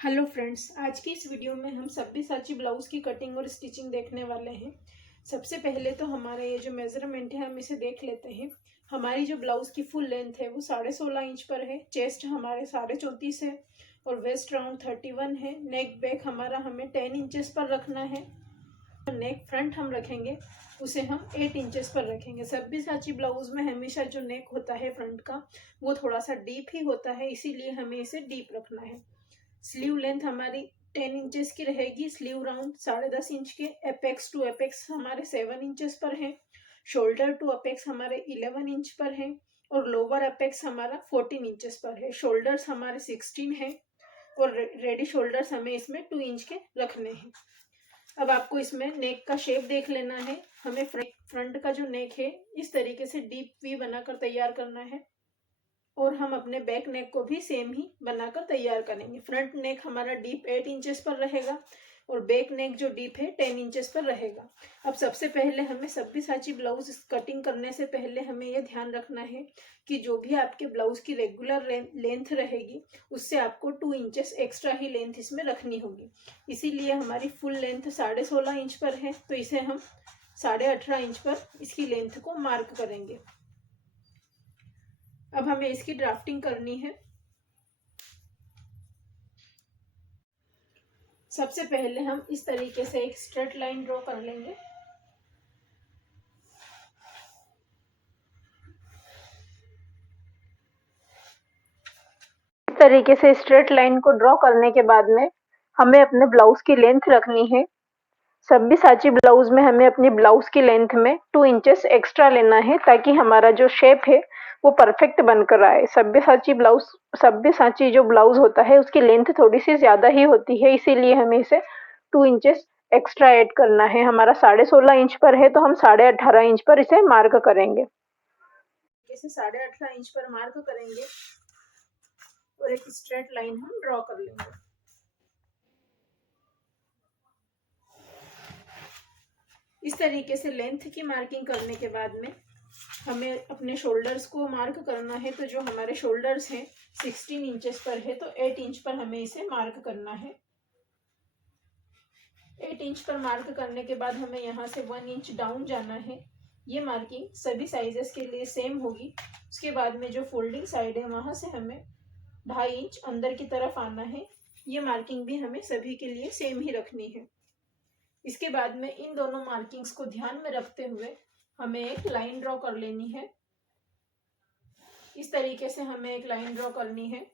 Hello friends, आज की इस वीडियो में हम सब्यसाची ब्लाउज की कटिंग और स्टिचिंग देखने वाले हैं। सबसे पहले तो हमारा ये जो मेजरमेंट है हम इसे देख लेते हैं। हमारी जो ब्लाउज की फुल लेंथ है वो 16.5 इंच पर है। चेस्ट हमारे 34.5 है और वेस्ट राउंड 31 है। नेक बैक हमारा हमें 10 इंचेस पर रखना है। नेक फ्रंट हम रखेंगे उसे हम 8 इंचेस पर रखेंगे। सब्यसाची ब्लाउज में हमेशा जो नेक होता है फ्रंट का वो थोड़ा सा डीप ही होता है, इसीलिए हमें इसे डीप रखना है। स्लीव लेंथ हमारी 10 इंचेस की रहेगी। स्लीव राउंड 10.5 इंच के। एपेक्स टू एपेक्स हमारे 7 इंचेस पर है। शोल्डर टू अपेक्स हमारे 11 इंच पर है और लोअर अपेक्स हमारा 14 इंचेस पर है। शोल्डर्स हमारे 16 है और रेडी शोल्डर्स हमें इसमें 2 इंच के रखने हैं। अब आपको इसमें नेक का शेप देख लेना है। हमें फ्रंट का जो नेक है इस तरीके से डीप वी बनाकर तैयार करना है और हम अपने बैक नेक को भी सेम ही बनाकर तैयार करेंगे। फ्रंट नेक हमारा डीप 8 इंचेस पर रहेगा और बैक नेक जो डीप है 10 इंचेस पर रहेगा। अब सबसे पहले हमें सब्यसाची ब्लाउज कटिंग करने से पहले हमें यह ध्यान रखना है कि जो भी आपके ब्लाउज की रेगुलर लेंथ रहेगी उससे आपको 2 इंचेस एक्स्ट्रा ही लेंथ इसमें रखनी होगी। इसीलिए हमारी फुल लेंथ 16.5 इंच पर है तो इसे हम 18.5 इंच पर इसकी लेंथ को मार्क करेंगे। अब हमें इसकी ड्राफ्टिंग करनी है। सबसे पहले हम इस तरीके से एक स्ट्रेट लाइन ड्रॉ कर लेंगे। इस तरीके से स्ट्रेट लाइन को ड्रॉ करने के बाद में हमें अपने ब्लाउज की लेंथ रखनी है। सब्यसाची ब्लाउज में हमें अपनी ब्लाउज की लेंथ में 2 इंचेस एक्स्ट्रा लेना है ताकि हमारा जो शेप है वो परफेक्ट बनकर आए। सब्यसाची जो ब्लाउज होता है उसकी लेंथ थोड़ी सी ज्यादा ही होती है, इसीलिए हमें इसे 2 इंचेस एक्स्ट्रा ऐड करना है। हमारा 16.5 इंच पर है तो हम 18.5 इंच पर इसे मार्क करेंगे। इसे 18.5 इंच पर मार्क करेंगे और एक स्ट्रेट लाइन हम ड्रॉ कर लेंगे। इस तरीके से लेंथ की मार्किंग करने के बाद में हमें अपने शोल्डर्स को मार्क करना है। तो जो हमारे शोल्डर्स हैं 16 इंचेस पर है तो 8 इंच पर हमें इसे मार्क करना है। 8 इंच पर मार्क करने के बाद हमें यहाँ से 1 इंच डाउन जाना है। ये मार्किंग सभी साइजेस के लिए सेम होगी। उसके बाद में जो फोल्डिंग साइड है वहां से हमें 2.5 इंच अंदर की तरफ आना है। ये मार्किंग भी हमें सभी के लिए सेम ही रखनी है। इसके बाद में इन दोनों मार्किंग्स को ध्यान में रखते हुए हमें एक लाइन ड्रॉ कर लेनी है। इस तरीके से हमें एक लाइन ड्रॉ करनी है।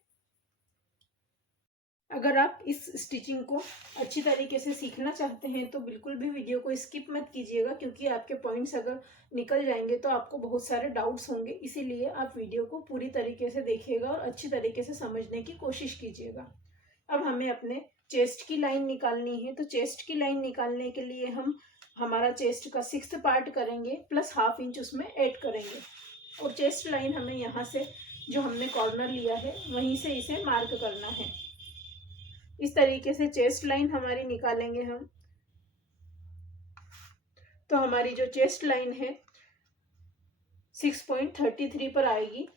अगर आप इस स्टिचिंग को अच्छी तरीके से सीखना चाहते हैं तो बिल्कुल भी वीडियो को स्किप मत कीजिएगा, क्योंकि आपके पॉइंट्स अगर निकल जाएंगे तो आपको बहुत सारे डाउट्स होंगे। इसीलिए आप वीडियो को पूरी तरीके से देखिएगा और अच्छी तरीके से समझने की कोशिश कीजिएगा। अब हमें अपने चेस्ट की लाइन निकालनी है। तो चेस्ट की लाइन निकालने के लिए हम हमारा चेस्ट का 6th पार्ट करेंगे प्लस ½ इंच उसमें ऐड करेंगे और चेस्ट लाइन हमें यहाँ से जो हमने कॉर्नर लिया है वहीं से इसे मार्क करना है। इस तरीके से चेस्ट लाइन हमारी निकालेंगे हम। तो हमारी जो चेस्ट लाइन है 6.33 पर आएगी।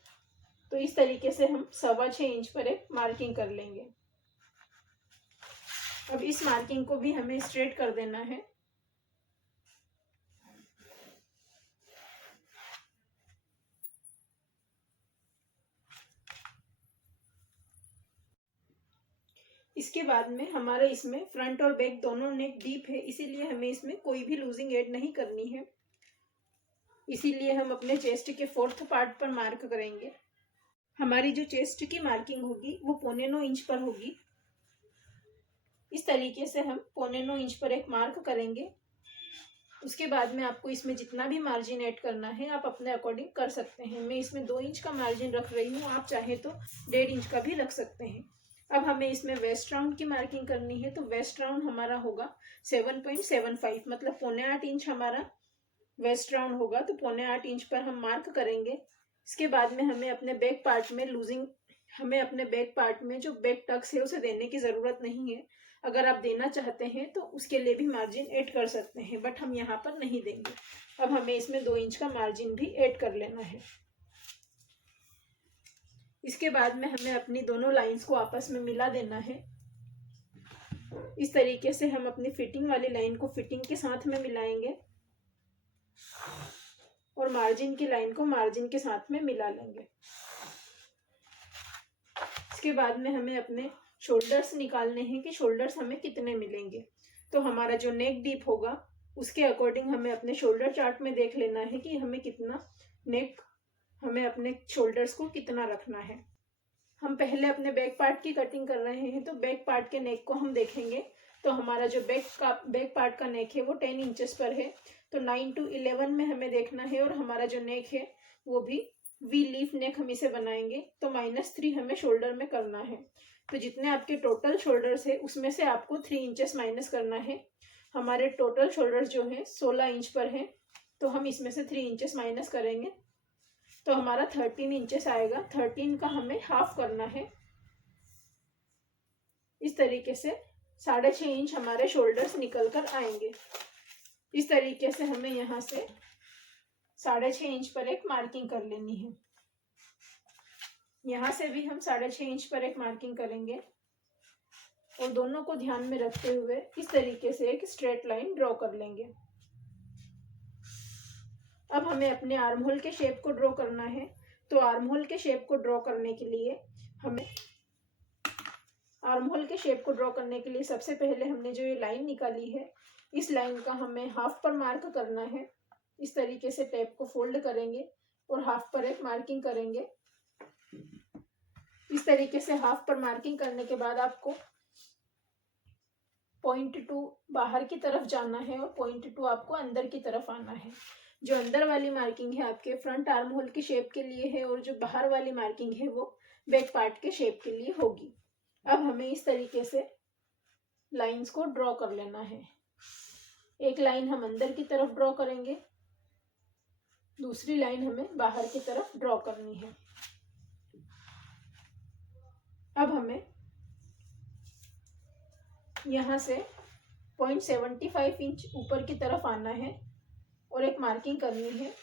तो इस तरीके से हम 6.25 इंच पर एक मार्किंग कर लेंगे। अब इस मार्किंग को भी हमें स्ट्रेट कर देना है। इसके बाद में हमारे इसमें फ्रंट और बैक दोनों नेक डीप है, इसीलिए हमें इसमें कोई भी लूजिंग ऐड नहीं करनी है। इसीलिए हम अपने चेस्ट के 4th पार्ट पर मार्क करेंगे। हमारी जो चेस्ट की मार्किंग होगी वो 1.25 इंच पर होगी। इस तरीके से हम 1.25 इंच पर एक मार्क करेंगे। उसके बाद में आपको इसमें जितना भी मार्जिन ऐड करना है आप अपने अकॉर्डिंग कर सकते हैं। मैं इसमें 2 इंच का मार्जिन रख रही हूँ, आप चाहे तो 1.5 इंच का भी रख सकते हैं। अब हमें इसमें वेस्ट राउंड की मार्किंग करनी है। तो वेस्ट राउंड हमारा होगा 7.75, मतलब 7.25 इंच हमारा वेस्ट राउंड होगा। तो 7.25 इंच पर हम मार्क करेंगे। इसके बाद में हमें अपने बैक पार्ट में जो बैक टक्स है उसे देने की ज़रूरत नहीं है। अगर आप देना चाहते हैं तो उसके लिए भी मार्जिन ऐड कर सकते हैं, बट हम यहाँ पर नहीं देंगे। अब हमें इसमें 2 इंच का मार्जिन भी ऐड कर लेना है। इसके बाद में हमें अपनी दोनों लाइंस को आपस में मिला देना है। इस तरीके से हम अपनी फिटिंग वाली लाइन को फिटिंग के साथ में मिलाएंगे और मार्जिन की लाइन को मार्जिन के साथ में मिला लेंगे। इसके बाद में हमें अपने शोल्डर्स निकालने हैं कि शोल्डर्स हमें कितने मिलेंगे। तो हमारा जो नेक डीप होगा उसके अकॉर्डिंग हमें अपने शोल्डर चार्ट में देख लेना है कि हमें कितना नेक, हमें अपने शोल्डर्स को कितना रखना है। हम पहले अपने बैक पार्ट की कटिंग कर रहे हैं, तो बैक पार्ट के नेक को हम देखेंगे। तो हमारा जो बैक पार्ट का नेक है वो 10 इंचेस पर है, तो 9 to 11 में हमें देखना है। और हमारा जो नेक है वो भी वी लीफ नेक हम इसे बनाएंगे, तो -3 हमें शोल्डर में करना है। तो जितने आपके टोटल शोल्डर्स है उसमें से आपको 3 इंचेस माइनस करना है। हमारे टोटल शोल्डर्स जो है 16 इंच पर है, तो हम इसमें से 3 इंचेस माइनस करेंगे, तो हमारा 13 इंचेस आएगा। 13 का हमें हाफ करना है। इस तरीके से 6.5 इंच हमारे शोल्डर्स निकल कर आएंगे। इस तरीके से हमें यहाँ से 6.5 इंच पर एक मार्किंग कर लेनी है। यहाँ से भी हम 6.5 इंच पर एक मार्किंग करेंगे और दोनों को ध्यान में रखते हुए इस तरीके से एक स्ट्रेट लाइन ड्रॉ कर लेंगे। अब हमें अपने आर्म होल के शेप को ड्रॉ करना है। तो आर्म होल के शेप को ड्रॉ करने के लिए सबसे पहले हमने जो ये लाइन निकाली है, इस लाइन का हमें हाफ पर मार्क करना है। इस तरीके से टेप को फोल्ड करेंगे और हाफ पर एक मार्किंग करेंगे। इस तरीके से हाफ पर मार्किंग करने के बाद आपको 0.2 बाहर की तरफ जाना है और 0.2 आपको अंदर की तरफ आना है। जो अंदर वाली मार्किंग है आपके फ्रंट आर्म होल के शेप के लिए है और जो बाहर वाली मार्किंग है वो बैक पार्ट के शेप के लिए होगी। अब हमें इस तरीके से लाइंस को ड्रॉ कर लेना है। एक लाइन हम अंदर की तरफ ड्रॉ करेंगे, दूसरी लाइन हमें बाहर की तरफ ड्रॉ करनी है। अब हमें यहाँ से 0.75 इंच ऊपर की तरफ आना है और एक मार्किंग करनी है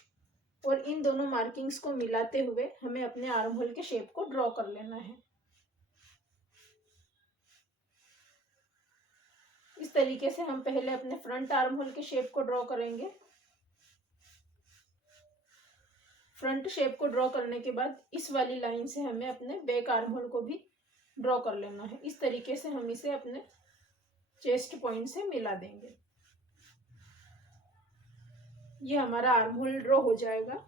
और इन दोनों मार्किंग्स को मिलाते हुए हमें अपने आर्म होल के शेप को ड्रॉ कर लेना है। इस तरीके से हम पहले अपने फ्रंट आर्म होल के शेप को ड्रॉ करेंगे। फ्रंट शेप को ड्रॉ करने के बाद इस वाली लाइन से हमें अपने बैक आर्म होल को भी ड्रॉ कर लेना है। इस तरीके से हम इसे अपने चेस्ट पॉइंट से मिला देंगे। ये हमारा आर्म होल ड्रॉ हो जाएगा।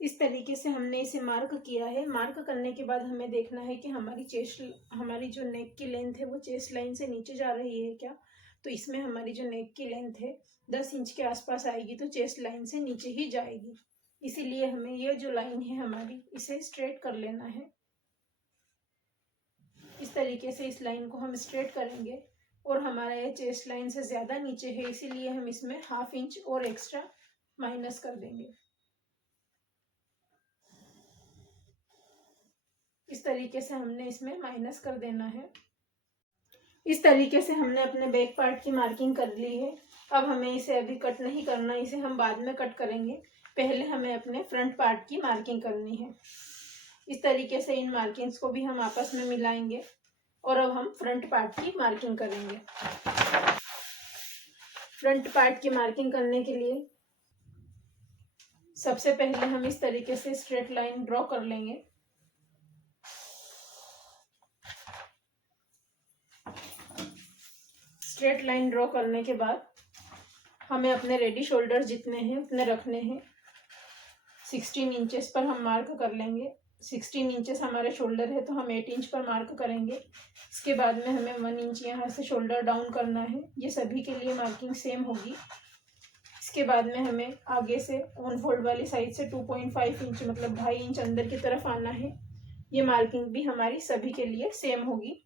इस तरीके से हमने इसे मार्क किया है। मार्क करने के बाद हमें देखना है कि हमारी जो नेक की लेंथ है वो चेस्ट लाइन से नीचे जा रही है क्या। तो इसमें हमारी जो नेक की लेंथ है 10 इंच के आसपास आएगी, तो चेस्ट लाइन से नीचे ही जाएगी। इसीलिए हमें ये जो लाइन है हमारी, इसे स्ट्रेट कर लेना है। इस तरीके से इस लाइन को हम स्ट्रेट करेंगे और हमारा ये चेस्ट लाइन से ज़्यादा नीचे है, इसीलिए हम इसमें 1/2 इंच और एक्स्ट्रा माइनस कर देंगे। इस तरीके से हमने इसमें माइनस कर देना है। इस तरीके से हमने अपने बैक पार्ट की मार्किंग कर ली है। अब हमें इसे अभी कट नहीं करना, इसे हम बाद में कट करेंगे। पहले हमें अपने फ्रंट पार्ट की मार्किंग करनी है। इस तरीके से इन मार्किंग्स को भी हम आपस में मिलाएंगे और अब हम फ्रंट पार्ट की मार्किंग करेंगे। फ्रंट पार्ट की मार्किंग करने के लिए सबसे पहले हम इस तरीके से स्ट्रेट लाइन ड्रॉ कर लेंगे। स्ट्रेट लाइन ड्रॉ करने के बाद हमें अपने रेडी शोल्डर जितने हैं उतने रखने हैं। 16 इंचेस पर हम मार्क कर लेंगे। 16 इंचेस हमारे शोल्डर है, तो हम 8 इंच पर मार्क करेंगे। इसके बाद में हमें 1 इंच यहाँ से शोल्डर डाउन करना है। ये सभी के लिए मार्किंग सेम होगी। इसके बाद में हमें आगे से ऑन फोल्ड वाली साइड से 2.5 इंच मतलब 2.5 इंच अंदर की तरफ आना है। ये मार्किंग भी हमारी सभी के लिए सेम होगी।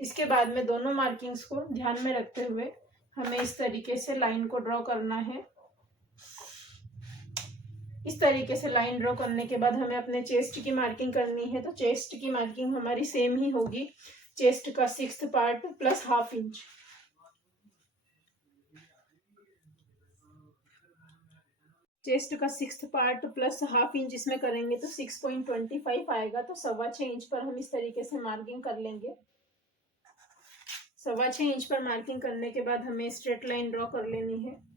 इसके बाद में दोनों मार्किंग्स को ध्यान में रखते हुए हमें इस तरीके से लाइन को ड्रॉ करना है। इस तरीके से लाइन ड्रॉ करने के बाद हमें अपने चेस्ट की मार्किंग करनी है। तो चेस्ट की मार्किंग हमारी सेम ही होगी। चेस्ट का 6th part plus 1/2 inch. Chest का 6th part plus half inch इसमें करेंगे तो 6.25 आएगा। तो 6.25 इंच पर हम इस तरीके से मार्किंग कर लेंगे। 6.25 इंच पर मार्किंग करने के बाद हमें स्ट्रेट लाइन ड्रॉ कर लेनी है।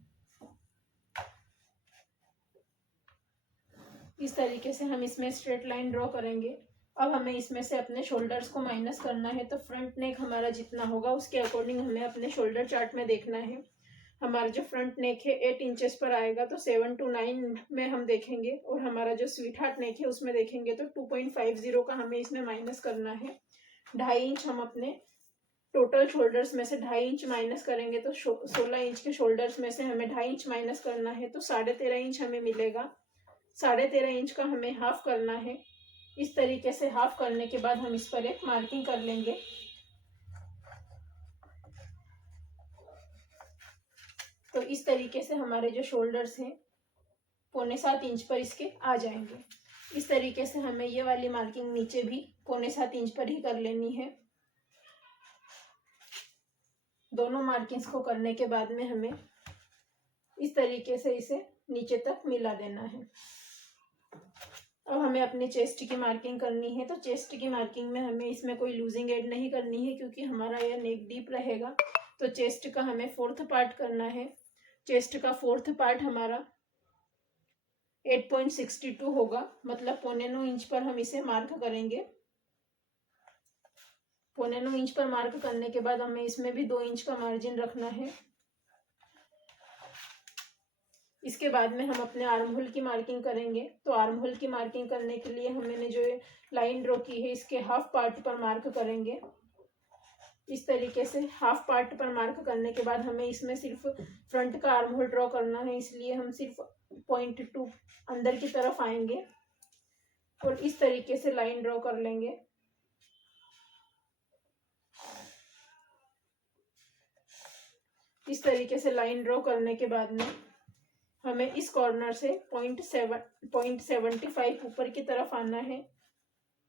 इस तरीके से हम इसमें स्ट्रेट लाइन ड्रॉ करेंगे। अब हमें इसमें से अपने शोल्डर्स को माइनस करना है। तो फ्रंट नेक हमारा जितना होगा उसके अकॉर्डिंग हमें अपने शोल्डर चार्ट में देखना है। हमारा जो फ्रंट नेक है 8 इंचेस पर आएगा, तो 7 to 9 में हम देखेंगे। और हमारा जो स्वीट हार्ट नेक है उसमें देखेंगे तो 2.50 का हमें इसमें माइनस करना है। 2.5 इंच हम अपने टोटल शोल्डर्स में से 2.5 इंच माइनस करेंगे। तो 16 इंच के शोल्डर्स में से हमें 2.5 इंच माइनस करना है, तो 13.5 इंच हमें मिलेगा। 13.5 इंच का हमें हाफ करना है। इस तरीके से हाफ करने के बाद हम इस पर एक मार्किंग कर लेंगे। तो इस तरीके से हमारे जो शोल्डर्स हैं 6.25 इंच पर इसके आ जाएंगे। इस तरीके से हमें ये वाली मार्किंग नीचे भी 6.25 इंच पर ही कर लेनी है। दोनों मार्किंग्स को करने के बाद में हमें इस तरीके से इसे नीचे तक मिला देना है। अब हमें अपने चेस्ट की मार्किंग करनी है। तो चेस्ट की मार्किंग में हमें इसमें कोई लूजिंग ऐड नहीं करनी है, क्योंकि हमारा यह नेक डीप रहेगा। तो चेस्ट का हमें 4th पार्ट करना है। चेस्ट का 4th पार्ट हमारा 8.62 होगा, मतलब 9.25 इंच पर हम इसे मार्क करेंगे। 9.25 इंच पर मार्क करने के बाद हमें इसमें भी 2 इंच का मार्जिन रखना है। इसके बाद में हम अपने आर्म होल की मार्किंग करेंगे। तो आर्म होल की मार्किंग करने के लिए हमने जो लाइन ड्रॉ की है इसके हाफ पार्ट पर मार्क करेंगे। इस तरीके से हाफ पार्ट पर मार्क करने के बाद हमें इसमें सिर्फ फ्रंट का आर्म होल ड्रॉ करना है, इसलिए हम सिर्फ 0.2 अंदर की तरफ आएंगे और इस तरीके से लाइन ड्रॉ कर लेंगे। इस तरीके से लाइन ड्रॉ करने के बाद में हमें इस कॉर्नर से 0.75 ऊपर की तरफ आना है,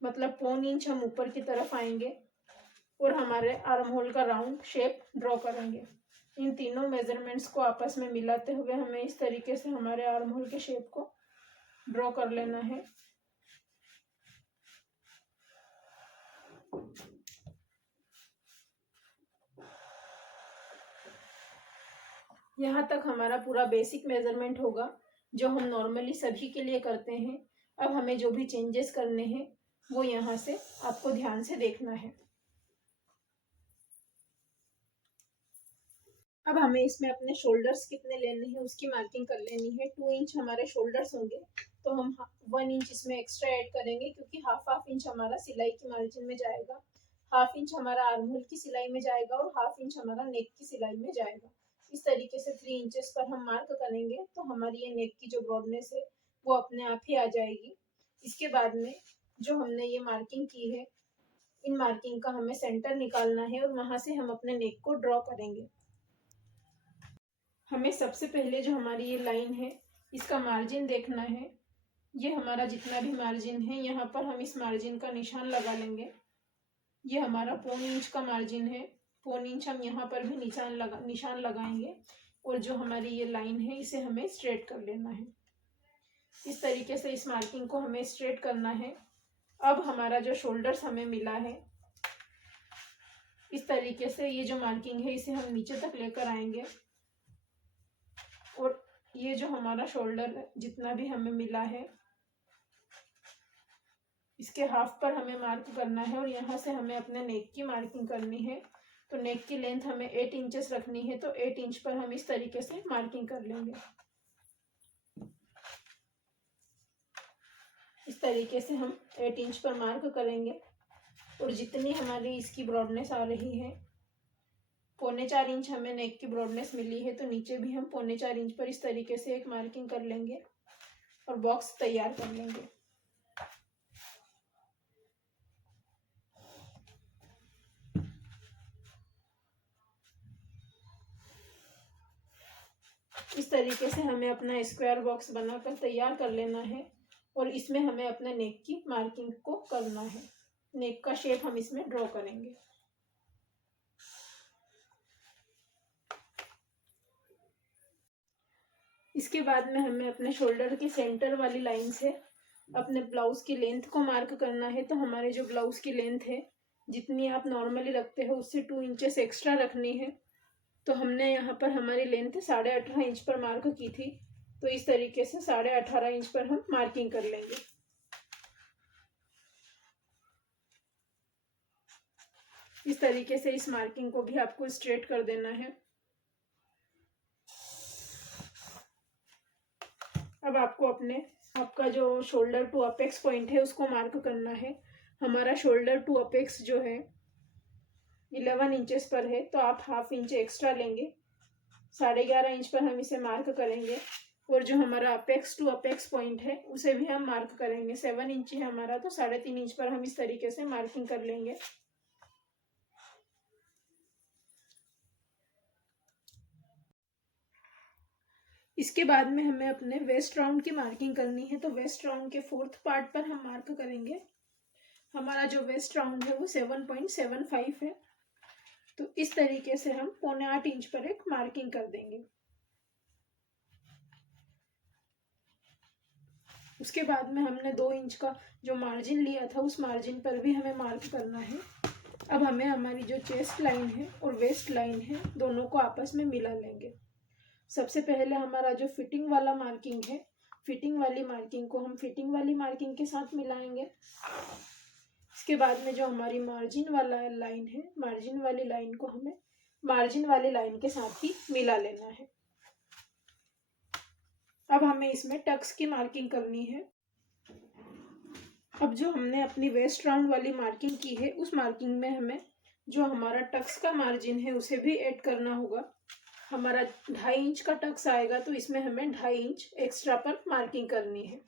मतलब 0.25 इंच हम ऊपर की तरफ आएंगे और हमारे आर्म होल का राउंड शेप ड्रॉ करेंगे। इन तीनों मेजरमेंट्स को आपस में मिलाते हुए हमें इस तरीके से हमारे आर्म होल के शेप को ड्रॉ कर लेना है। यहाँ तक हमारा पूरा बेसिक मेजरमेंट होगा जो हम नॉर्मली सभी के लिए करते हैं। अब हमें जो भी चेंजेस करने हैं वो यहाँ से आपको ध्यान से देखना है। अब हमें इसमें अपने शोल्डर्स कितने लेने हैं उसकी मार्किंग कर लेनी है। 2 इंच हमारे शोल्डर्स होंगे, तो हम 1 इंच इसमें एक्स्ट्रा ऐड करेंगे, क्योंकि हाफ इंच हमारा सिलाई की मार्जिन में जाएगा, हाफ इंच हमारा आर्म होल की सिलाई में जाएगा और हाफ इंच हमारा नेक की सिलाई में जाएगा। इस तरीके से 3 इंचेस पर हम मार्क करेंगे तो हमारी ये नेक की जो ब्रॉडनेस है वो अपने आप ही आ जाएगी। इसके बाद में जो हमने ये मार्किंग की है, इन मार्किंग का हमें सेंटर निकालना है और वहां से हम अपने नेक को ड्रॉ करेंगे। हमें सबसे पहले जो हमारी ये लाइन है इसका मार्जिन देखना है। ये हमारा जितना भी मार्जिन है यहाँ पर हम इस मार्जिन का निशान लगा लेंगे। ये हमारा 0.25 इंच का मार्जिन है, 0.25 इंच हम यहाँ पर भी निशान लगाएंगे और जो हमारी ये लाइन है इसे हमें स्ट्रेट कर लेना है। इस तरीके से इस मार्किंग को हमें स्ट्रेट करना है। अब हमारा जो शोल्डर्स हमें मिला है, इस तरीके से ये जो मार्किंग है इसे हम नीचे तक लेकर आएंगे और ये जो हमारा शोल्डर जितना भी हमें मिला है इसके हाफ पर हमें मार्क करना है और यहाँ से हमें अपने नेक की मार्किंग करनी है। तो नेक की लेंथ हमें 8 इंचेस रखनी है, तो 8 इंच पर हम इस तरीके से मार्किंग कर लेंगे। इस तरीके से हम 8 इंच पर मार्क करेंगे और जितनी हमारी इसकी ब्रॉडनेस आ रही है 4.25 इंच हमें नेक की ब्रॉडनेस मिली है, तो नीचे भी हम 4.25 इंच पर इस तरीके से एक मार्किंग कर लेंगे और बॉक्स तैयार कर लेंगे। इस तरीके से हमें अपना स्क्वायर बॉक्स बनाकर तैयार कर लेना है और इसमें हमें अपने नेक की मार्किंग को करना है। नेक का शेप हम इसमें ड्रॉ करेंगे। इसके बाद में हमें अपने शोल्डर के सेंटर वाली लाइन से अपने ब्लाउज की लेंथ को मार्क करना है। तो हमारे जो ब्लाउज की लेंथ है, जितनी आप नॉर्मली रखते हो उससे 2 इंचेस एक्स्ट्रा रखनी है। तो हमने यहाँ पर हमारी लेंथ 18.5 इंच पर मार्क की थी, तो इस तरीके से 18.5 इंच पर हम मार्किंग कर लेंगे। इस तरीके से इस मार्किंग को भी आपको स्ट्रेट कर देना है। अब आपको आपका जो शोल्डर टू अपेक्स पॉइंट है उसको मार्क करना है। हमारा शोल्डर टू अपेक्स जो है 11 इंचेस पर है, तो आप 1/2 इंच एक्स्ट्रा लेंगे। 11.5 इंच पर हम इसे मार्क करेंगे। और जो हमारा अपेक्स टू अपेक्स पॉइंट है उसे भी हम मार्क करेंगे। 7 इंच है हमारा, तो 3.5 इंच पर हम इस तरीके से मार्किंग कर लेंगे। इसके बाद में हमें अपने वेस्ट राउंड की मार्किंग करनी है। तो वेस्ट राउंड के 4th पार्ट पर हम मार्क करेंगे। हमारा जो वेस्ट राउंड है वो 7.75 है, तो इस तरीके से हम 7.25 इंच पर एक मार्किंग कर देंगे। उसके बाद में हमने 2 इंच का जो मार्जिन लिया था उस मार्जिन पर भी हमें मार्क करना है। अब हमें हमारी जो चेस्ट लाइन है और वेस्ट लाइन है दोनों को आपस में मिला लेंगे। सबसे पहले हमारा जो फिटिंग वाला मार्किंग है, फिटिंग वाली मार्किंग को हम फिटिंग वाली मार्किंग के साथ मिलाएंगे। इसके बाद में जो हमारी मार्जिन वाला लाइन है, मार्जिन वाली लाइन को हमें मार्जिन वाली लाइन के साथ ही मिला लेना है। अब हमें इसमें टक्स की मार्किंग करनी है। अब जो हमने अपनी वेस्ट राउंड वाली मार्किंग की है उस मार्किंग में हमें जो हमारा टक्स का मार्जिन है उसे भी ऐड करना होगा। हमारा 2.5 इंच का टक्स आएगा, तो इसमें हमें 2.5 इंच एक्स्ट्रा पर मार्किंग करनी है।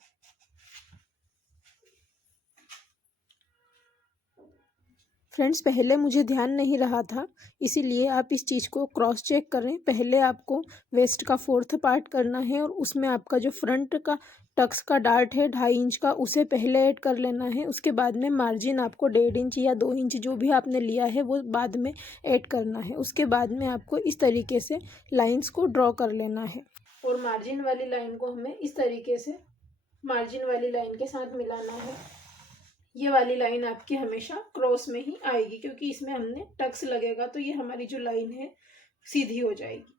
फ्रेंड्स, पहले मुझे ध्यान नहीं रहा था, इसीलिए आप इस चीज़ को क्रॉस चेक करें। पहले आपको वेस्ट का 4th पार्ट करना है और उसमें आपका जो फ्रंट का टक्स का डार्ट है 2.5 इंच का, उसे पहले ऐड कर लेना है। उसके बाद में मार्जिन आपको 1.5 इंच या 2 इंच जो भी आपने लिया है वो बाद में ऐड करना है। उसके बाद में आपको इस तरीके से लाइंस को ड्रॉ कर लेना है और मार्जिन वाली लाइन को हमें इस तरीके से मार्जिन वाली लाइन के साथ मिलाना है। ये वाली लाइन आपकी हमेशा क्रॉस में ही आएगी, क्योंकि इसमें हमने टक्स लगेगा, तो ये हमारी जो लाइन है सीधी हो जाएगी।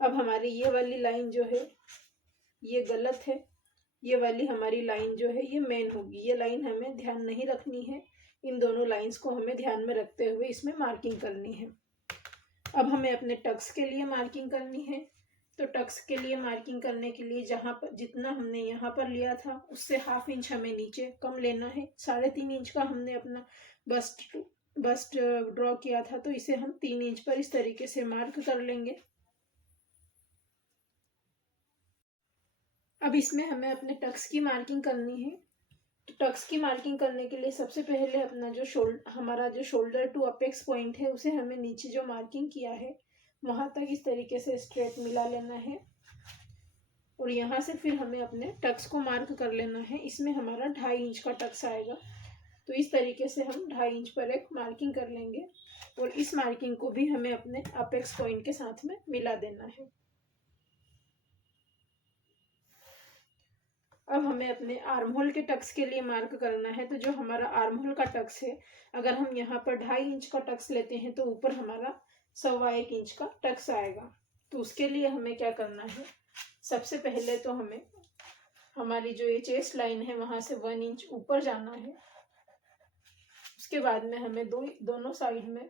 अब हमारी ये वाली लाइन जो है ये गलत है, ये वाली हमारी लाइन जो है ये मेन होगी। ये लाइन हमें ध्यान नहीं रखनी है। इन दोनों लाइंस को हमें ध्यान में रखते हुए इसमें मार्किंग करनी है। अब हमें अपने टक्स के लिए मार्किंग करनी है। तो टक्स के लिए मार्किंग करने के लिए जहाँ पर जितना हमने यहाँ पर लिया था उससे 1/2 इंच हमें नीचे कम लेना है। 3.5 इंच का हमने अपना बस्ट ड्रॉ किया था, तो इसे हम 3 इंच पर इस तरीके से मार्क कर लेंगे। अब इसमें हमें अपने टक्स की मार्किंग करनी है। तो टक्स की मार्किंग करने के लिए सबसे पहले अपना जो हमारा जो शोल्डर टू अपेक्स पॉइंट है उसे हमें नीचे जो मार्किंग किया है वहां तक इस तरीके से स्ट्रेट मिला लेना है। और यहाँ से फिर हमें अपने टक्स को मार्क कर लेना है। इसमें हमारा 2.5 इंच का टक्स आएगा, तो इस तरीके से हम 2.5 इंच पर एक मार्किंग कर लेंगे और इस मार्किंग को भी हमें अपने अपेक्स पॉइंट के साथ में मिला देना है। अब हमें अपने आर्म होल के टक्स के लिए मार्क करना है। तो जो हमारा आर्म होल का टक्स है, अगर हम यहाँ पर 2.5 इंच का टक्स लेते हैं तो ऊपर हमारा 1.25 इंच का टक्स आएगा। तो उसके लिए हमें क्या करना है, सबसे पहले तो हमें हमारी जो ये चेस्ट लाइन है वहां से 1 इंच ऊपर जाना है। उसके बाद में हमें दोनों साइड में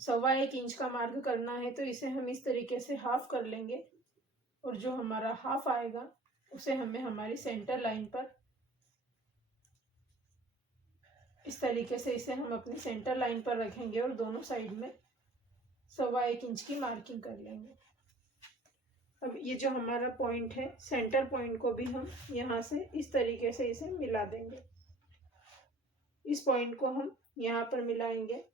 1.25 इंच का मार्क करना है। तो इसे हम इस तरीके से हाफ कर लेंगे और जो हमारा हाफ आएगा उसे हमें हमारी सेंटर लाइन पर इस तरीके से इसे हम अपनी सेंटर लाइन पर रखेंगे और दोनों साइड में 1.25 इंच की मार्किंग कर लेंगे। अब ये जो हमारा पॉइंट है, सेंटर पॉइंट को भी हम यहाँ से इस तरीके से इसे मिला देंगे। इस पॉइंट को हम यहाँ पर मिलाएंगे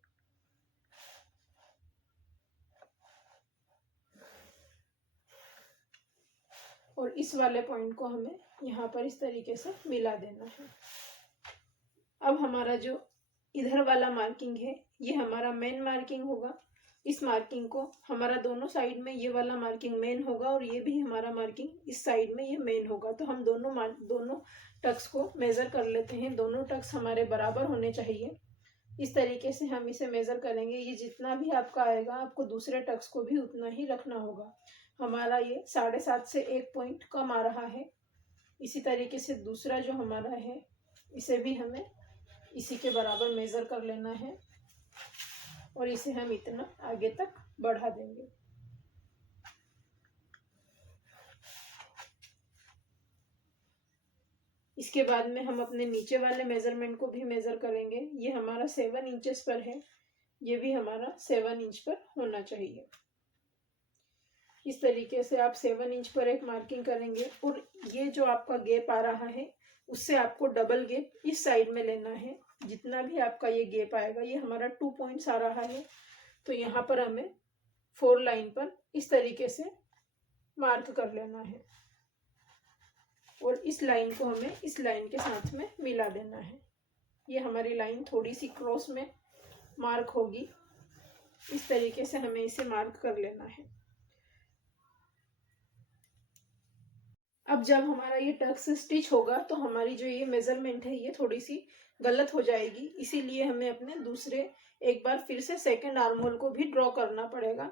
और इस वाले पॉइंट को हमें यहाँ पर इस तरीके से मिला देना है। अब हमारा जो इधर वाला मार्किंग है ये हमारा मेन मार्किंग होगा। इस मार्किंग को हमारा दोनों साइड में ये वाला मार्किंग मेन होगा और ये भी हमारा मार्किंग इस साइड में ये मेन होगा। तो हम दोनों टक्स को मेज़र कर लेते हैं। दोनों टक्स हमारे बराबर होने चाहिए। इस तरीके से हम इसे मेज़र करेंगे। ये जितना भी आपका आएगा आपको दूसरे टक्स को भी उतना ही रखना होगा। हमारा ये 7.5 से 1 पॉइंट कम आ रहा है। इसी तरीके से दूसरा जो हमारा है इसे भी हमें इसी के बराबर मेज़र कर लेना है और इसे हम इतना आगे तक बढ़ा देंगे। इसके बाद में हम अपने नीचे वाले मेजरमेंट को भी मेज़र करेंगे। ये हमारा 7 इंचेस पर है, ये भी हमारा 7 इंच पर होना चाहिए। इस तरीके से आप 7 इंच पर एक मार्किंग करेंगे और ये जो आपका गैप आ रहा है उससे आपको डबल गैप इस साइड में लेना है। जितना भी आपका ये गैप आएगा, ये हमारा 2 पॉइंट्स आ रहा है, तो यहाँ पर हमें 4 लाइन पर इस तरीके से मार्क कर लेना है और इस लाइन को हमें इस लाइन के साथ में मिला देना है। ये हमारी लाइन थोड़ी सी क्रॉस में मार्क होगी। इस तरीके से हमें इसे मार्क कर लेना है। अब जब हमारा ये टक्स स्टिच होगा तो हमारी जो ये मेजरमेंट है ये थोड़ी सी गलत हो जाएगी। इसीलिए हमें अपने दूसरे एक बार फिर से सेकंड आर्म होल को भी ड्रॉ करना पड़ेगा,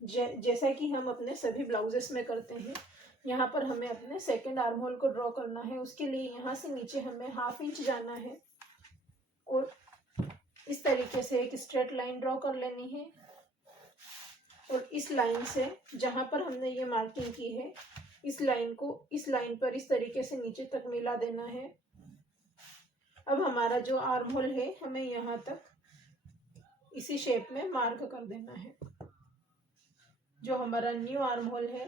जैसा कि हम अपने सभी ब्लाउजेस में करते हैं। यहाँ पर हमें अपने सेकंड आर्म होल को ड्रॉ करना है। उसके लिए यहाँ से नीचे हमें 1/2 इंच जाना है और इस तरीके से एक स्ट्रेट लाइन ड्रॉ कर लेनी है और इस लाइन से जहाँ पर हमने ये मार्किंग की है इस लाइन को इस लाइन पर इस तरीके से नीचे तक मिला देना है। अब हमारा जो आर्म होल है हमें यहाँ तक इसी शेप में मार्क कर देना है। जो हमारा न्यू आर्म होल है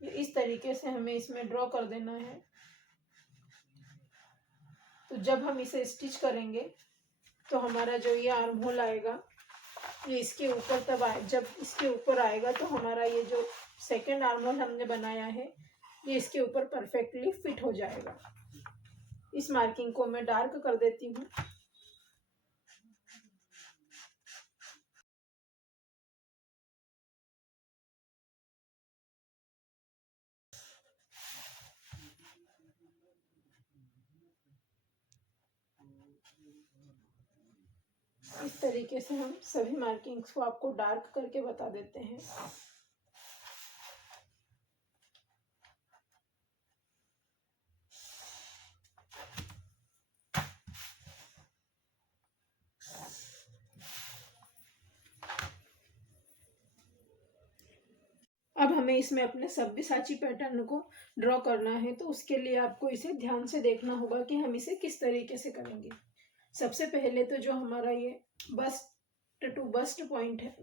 ये इस तरीके से हमें इसमें ड्रॉ कर देना है। तो जब हम इसे स्टिच करेंगे तो हमारा जो ये आर्म होल आएगा ये इसके ऊपर तब आए, जब इसके ऊपर आएगा तो हमारा ये जो सेकंड आर्म होल हमने बनाया है ये इसके ऊपर परफेक्टली फिट हो जाएगा। इस मार्किंग को मैं डार्क कर देती हूँ। इस तरीके से हम सभी मार्किंग्स को आपको डार्क करके बता देते हैं। अब हमें इसमें अपने सब्यसाची पैटर्न को ड्रॉ करना है, तो उसके लिए आपको इसे ध्यान से देखना होगा कि हम इसे किस तरीके से करेंगे। सबसे पहले तो जो हमारा ये बस्ट टू बस्ट पॉइंट है,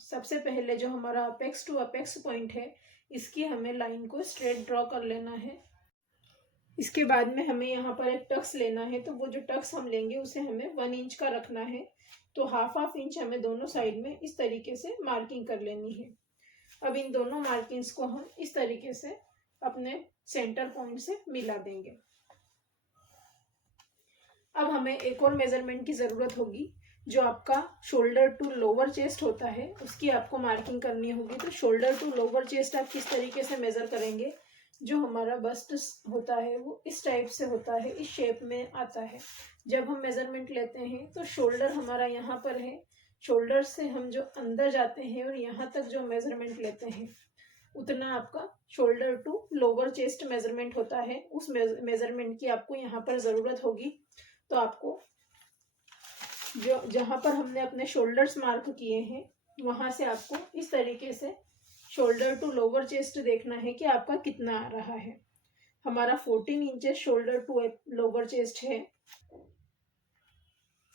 सबसे पहले जो हमारा अपेक्स टू अपेक्स पॉइंट है इसकी हमें लाइन को स्ट्रेट ड्रॉ कर लेना है। इसके बाद में हमें यहाँ पर एक टक्स लेना है, तो वो जो टक्स हम लेंगे उसे हमें 1 इंच का रखना है। तो हाफ इंच हमें दोनों साइड में इस तरीके से मार्किंग कर लेनी है। अब इन दोनों मार्किंग्स को हम इस तरीके से अपने सेंटर पॉइंट से मिला देंगे। अब हमें एक और मेजरमेंट की ज़रूरत होगी। जो आपका शोल्डर टू लोअर चेस्ट होता है उसकी आपको मार्किंग करनी होगी। तो शोल्डर टू लोअर चेस्ट आप किस तरीके से मेज़र करेंगे, जो हमारा बस्ट होता है वो इस टाइप से होता है, इस शेप में आता है। जब हम मेजरमेंट लेते हैं तो शोल्डर हमारा यहाँ पर है, शोल्डर से हम जो अंदर जाते हैं और यहाँ तक जो मेजरमेंट लेते हैं उतना आपका shoulder to lower chest measurement होता है। उस मेजरमेंट की आपको यहाँ पर ज़रूरत होगी। तो आपको जो जहाँ पर हमने अपने शोल्डर्स मार्क किए हैं वहाँ से आपको इस तरीके से शोल्डर टू लोअर चेस्ट देखना है कि आपका कितना आ रहा है। हमारा 14 inches shoulder to lower chest है,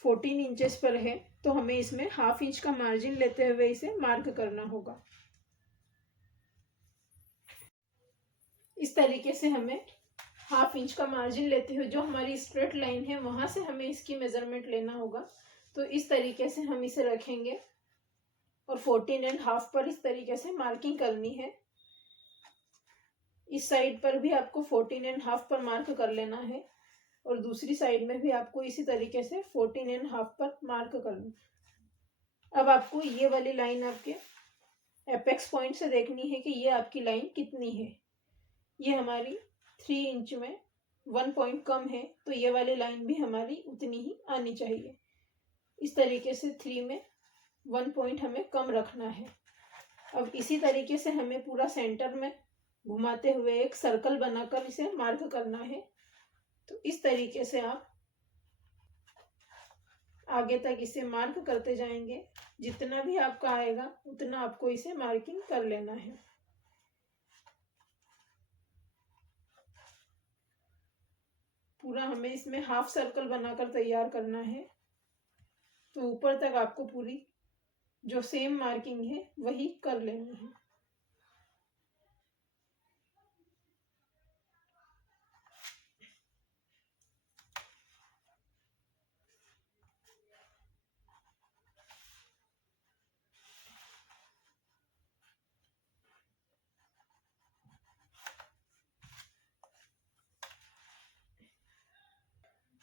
14 इंचेस पर है, तो हमें इसमें हाफ इंच का मार्जिन लेते हुए इसे मार्क करना होगा। इस तरीके से हमें हाफ इंच का मार्जिन लेते हुए जो हमारी स्ट्रेट लाइन है वहां से हमें इसकी मेजरमेंट लेना होगा। तो इस तरीके से हम इसे रखेंगे और 14.5 पर इस तरीके से मार्किंग करनी है। इस साइड पर भी आपको 14.5 पर मार्क कर लेना है और दूसरी साइड में भी आपको इसी तरीके से 14.5 पर मार्क करना। अब आपको ये वाली लाइन आपके एपेक्स पॉइंट से देखनी है कि ये आपकी लाइन कितनी है। ये हमारी 3 इंच में 1 पॉइंट कम है, तो ये वाली लाइन भी हमारी उतनी ही आनी चाहिए। इस तरीके से 3 में 1 पॉइंट हमें कम रखना है। अब इसी तरीके से हमें पूरा सेंटर में घुमाते हुए एक सर्कल बनाकर इसे मार्क करना है। तो इस तरीके से आप आगे तक इसे मार्क करते जाएंगे। जितना भी आपका आएगा उतना आपको इसे मार्किंग कर लेना है। पूरा हमें इसमें हाफ सर्कल बनाकर तैयार करना है। तो ऊपर तक आपको पूरी जो सेम मार्किंग है वही कर लेनी है।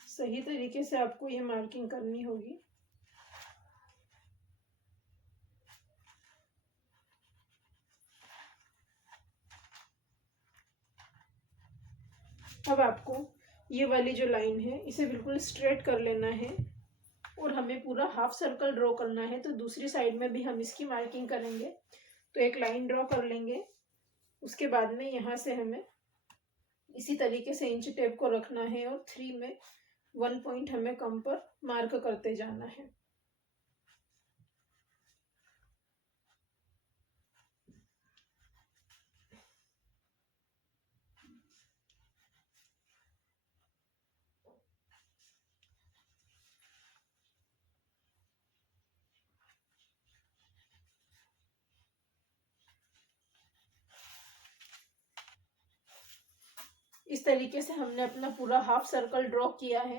सही तरीके से आपको ये मार्किंग करनी होगी। अब आपको ये वाली जो लाइन है इसे बिल्कुल स्ट्रेट कर लेना है और हमें पूरा हाफ सर्कल ड्रॉ करना है। तो दूसरी साइड में भी हम इसकी मार्किंग करेंगे। तो एक लाइन ड्रॉ कर लेंगे। उसके बाद में यहाँ से हमें इसी तरीके से इंच टेप को रखना है और 3 में 1 पॉइंट हमें कम पर मार्क करते जाना है। इस तरीके से हमने अपना पूरा हाफ सर्कल ड्रॉ किया है।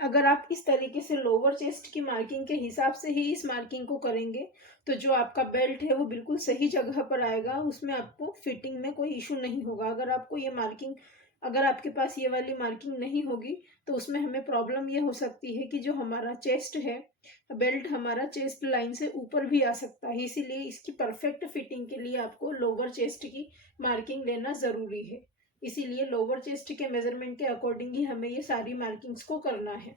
अगर आप इस तरीके से लोअर चेस्ट की मार्किंग के हिसाब से ही इस मार्किंग को करेंगे तो जो आपका बेल्ट है वो बिल्कुल सही जगह पर आएगा। उसमें आपको फिटिंग में कोई इशू नहीं होगा। अगर आपके पास ये वाली मार्किंग नहीं होगी तो उसमें हमें प्रॉब्लम ये हो सकती है कि जो हमारा चेस्ट है, बेल्ट हमारा चेस्ट लाइन से ऊपर भी आ सकता है। इसीलिए इसकी परफेक्ट फिटिंग के लिए आपको लोअर चेस्ट की मार्किंग लेना ज़रूरी है। इसीलिए लोअर चेस्ट के मेजरमेंट के अकॉर्डिंग ही हमें ये सारी मार्किंग्स को करना है।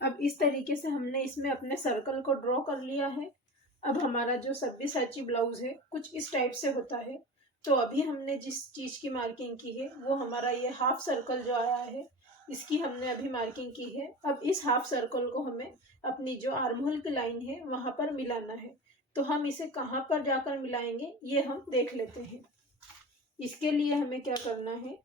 अब इस तरीके से हमने इसमें अपने सर्कल को ड्रॉ कर लिया है। अब हमारा जो सब्यसाची ब्लाउज है कुछ इस टाइप से होता है। तो अभी हमने जिस चीज की मार्किंग की है वो हमारा ये हाफ सर्कल जो आया है, इसकी हमने अभी मार्किंग की है। अब इस हाफ सर्कल को हमें अपनी जो आर्म होल की लाइन है वहां पर मिलाना है। तो हम इसे कहाँ पर जाकर मिलाएंगे ये हम देख लेते हैं। इसके लिए हमें क्या करना है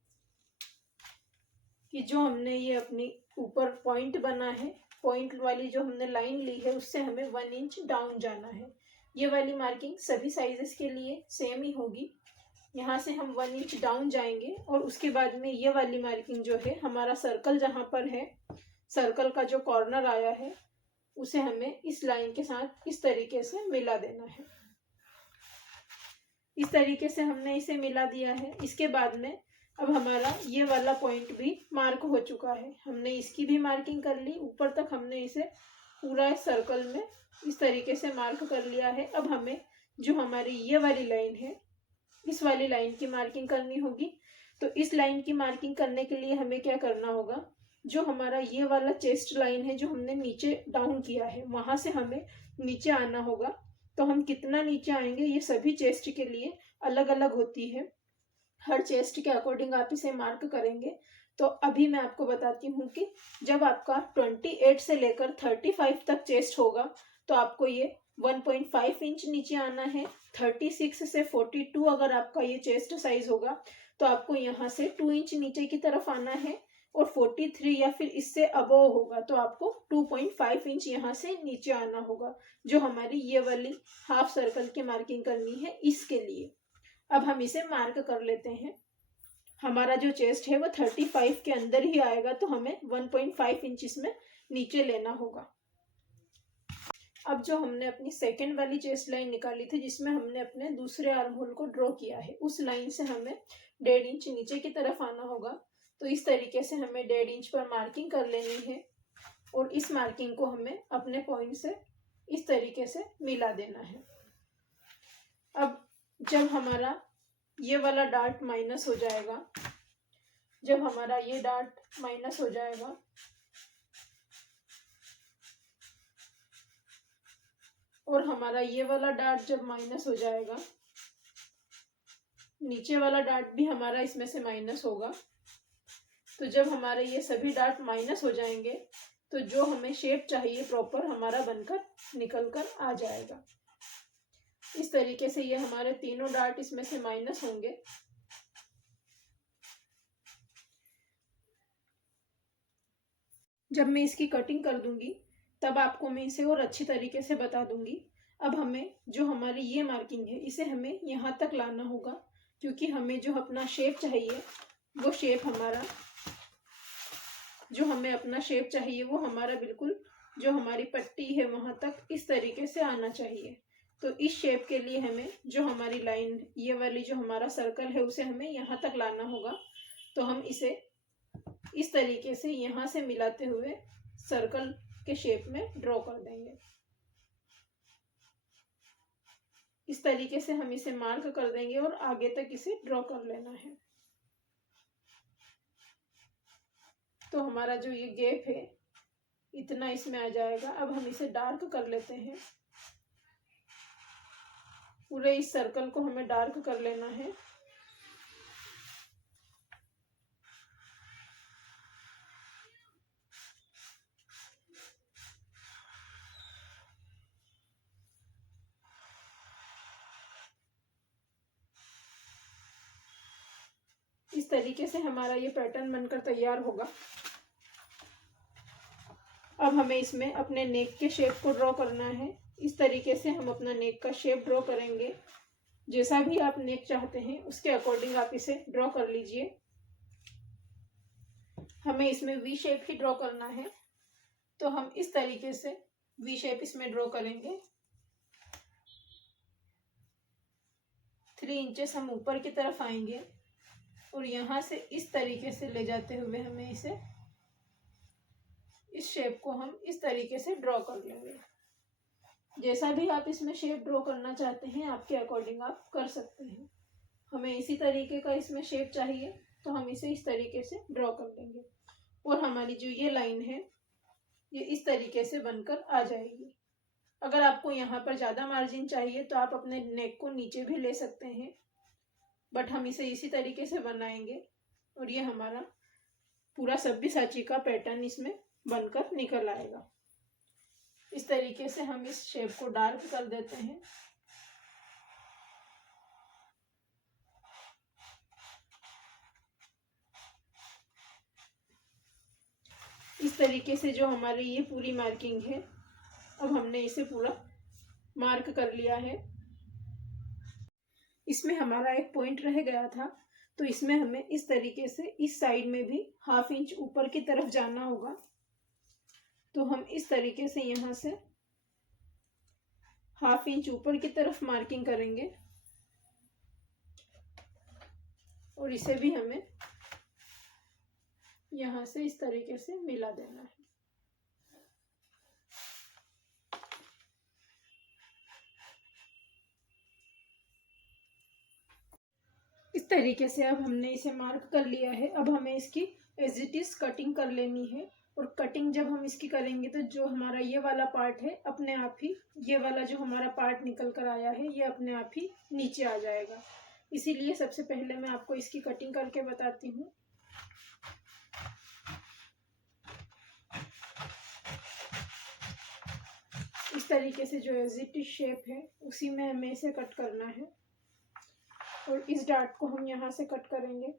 कि जो हमने ये अपनी ऊपर पॉइंट बना है, पॉइंट वाली जो हमने लाइन ली है उससे हमें 1 इंच डाउन जाना है। ये वाली मार्किंग सभी साइजेस के लिए सेम ही होगी। यहाँ से हम 1 इंच डाउन जाएंगे और उसके बाद में ये वाली मार्किंग जो है हमारा सर्कल जहाँ पर है, सर्कल का जो कॉर्नर आया है उसे हमें इस लाइन के साथ इस तरीके से मिला देना है। इस तरीके से हमने इसे मिला दिया है। इसके बाद में अब हमारा ये वाला पॉइंट भी मार्क हो चुका है। हमने इसकी भी मार्किंग कर ली। ऊपर तक हमने इसे पूरा सर्कल में इस तरीके से मार्क कर लिया है। अब हमें जो हमारी ये वाली लाइन है इस वाली लाइन की मार्किंग करनी होगी। तो इस लाइन की मार्किंग करने के लिए हमें क्या करना होगा, जो हमारा ये वाला चेस्ट लाइन है जो हमने नीचे डाउन किया है वहां से हमें नीचे आना होगा। तो हम कितना नीचे आएंगे ये सभी चेस्ट के लिए अलग अलग होती है। हर चेस्ट के अकॉर्डिंग आप इसे मार्क करेंगे। तो अभी मैं आपको बताती हूँ कि जब आपका 28 से लेकर 35 तक चेस्ट होगा तो आपको ये 1.5 इंच नीचे आना है। 36 से 42 अगर आपका ये चेस्ट साइज होगा तो आपको यहाँ से 2 इंच नीचे की तरफ आना है। और 43 या फिर इससे अबव होगा तो आपको 2.5 इंच यहाँ से नीचे आना होगा। जो हमारी ये वाली हाफ सर्कल की मार्किंग करनी है इसके लिए। अब हम इसे मार्क कर लेते हैं। हमारा जो चेस्ट है वो 35 के अंदर ही आएगा तो हमें 1.5 इंच इसमें नीचे लेना होगा। अब जो हमने अपनी सेकेंड वाली चेस्ट लाइन निकाली थी जिसमें हमने अपने दूसरे आर्म होल को ड्रॉ किया है, उस लाइन से हमें 1.5 इंच नीचे की तरफ आना होगा। तो इस तरीके से हमें 1.5 इंच पर मार्किंग कर लेनी है और इस मार्किंग को हमें अपने पॉइंट से इस तरीके से मिला देना है। अब जब हमारा ये वाला डार्ट माइनस हो जाएगा, जब हमारा ये डार्ट माइनस हो जाएगा और हमारा ये वाला डार्ट जब माइनस हो जाएगा, नीचे वाला डार्ट भी हमारा इसमें से माइनस होगा। तो जब हमारे ये सभी डार्ट माइनस हो जाएंगे तो जो हमें शेप चाहिए प्रॉपर हमारा बनकर निकल कर आ जाएगा। इस तरीके से ये हमारे तीनों डार्ट इसमें से माइनस होंगे। जब मैं इसकी कटिंग कर दूंगी तब आपको मैं इसे और अच्छी तरीके से बता दूंगी। अब हमें जो हमारी ये मार्किंग है इसे हमें यहाँ तक लाना होगा, क्योंकि हमें जो अपना शेप चाहिए वो शेप हमारा, जो हमें अपना शेप चाहिए वो हमारा बिल्कुल जो हमारी पट्टी है वहाँ तक इस तरीके से आना चाहिए। तो इस शेप के लिए हमें जो हमारी लाइन, ये वाली जो हमारा सर्कल है उसे हमें यहाँ तक लाना होगा। तो हम इसे इस तरीके से यहाँ से मिलाते हुए सर्कल के शेप में ड्रॉ कर देंगे। इस तरीके से हम इसे मार्क कर देंगे और आगे तक इसे ड्रॉ कर लेना है। तो हमारा जो ये गैप है इतना इसमें आ जाएगा। अब हम इसे डार्क कर लेते हैं, पूरे इस सर्कल को हमें डार्क कर लेना है। इस तरीके से हमारा ये पैटर्न बनकर तैयार होगा। अब हमें इसमें अपने नेक के शेप को ड्रॉ करना है। इस तरीके से हम अपना नेक का शेप ड्रॉ करेंगे। जैसा भी आप नेक चाहते हैं उसके अकॉर्डिंग आप इसे ड्रॉ कर लीजिए। हमें इसमें वी शेप ही ड्रॉ करना है, तो हम इस तरीके से वी शेप इसमें ड्रॉ करेंगे। 3 इंचेस हम ऊपर की तरफ आएंगे और यहाँ से इस तरीके से ले जाते हुए हमें इसे, इस शेप को हम इस तरीके से ड्रॉ कर लेंगे। जैसा भी आप इसमें शेप ड्रॉ करना चाहते हैं आपके अकॉर्डिंग आप कर सकते हैं। हमें इसी तरीके का इसमें शेप चाहिए तो हम इसे इस तरीके से ड्रॉ कर देंगे और हमारी जो ये लाइन है ये इस तरीके से बनकर आ जाएगी। अगर आपको यहाँ पर ज़्यादा मार्जिन चाहिए तो आप अपने नेक को नीचे भी ले सकते हैं, बट हम इसे इसी तरीके से बनाएंगे और ये हमारा पूरा सब्यसाची का पैटर्न इसमें बनकर निकल आएगा। इस तरीके से हम इस शेप को डार्क कर देते हैं। इस तरीके से जो हमारी ये पूरी मार्किंग है, अब हमने इसे पूरा मार्क कर लिया है। इसमें हमारा एक पॉइंट रह गया था, तो इसमें हमें इस तरीके से इस साइड में भी 1/2 इंच ऊपर की तरफ जाना होगा। तो हम इस तरीके से यहाँ से 1/2 इंच ऊपर की तरफ मार्किंग करेंगे और इसे भी हमें यहाँ से इस तरीके से मिला देना है। इस तरीके से अब हमने इसे मार्क कर लिया है। अब हमें इसकी एज इट इज कटिंग कर लेनी है और कटिंग जब हम इसकी करेंगे तो जो हमारा ये वाला पार्ट है अपने आप ही, ये वाला जो हमारा पार्ट निकल कर आया है ये अपने आप ही नीचे आ जाएगा। इसीलिए सबसे पहले मैं आपको इसकी कटिंग करके बताती हूँ। इस तरीके से जो एज इट इज शेप है उसी में हमें इसे कट करना है और इस डार्ट को हम यहाँ से कट करेंगे।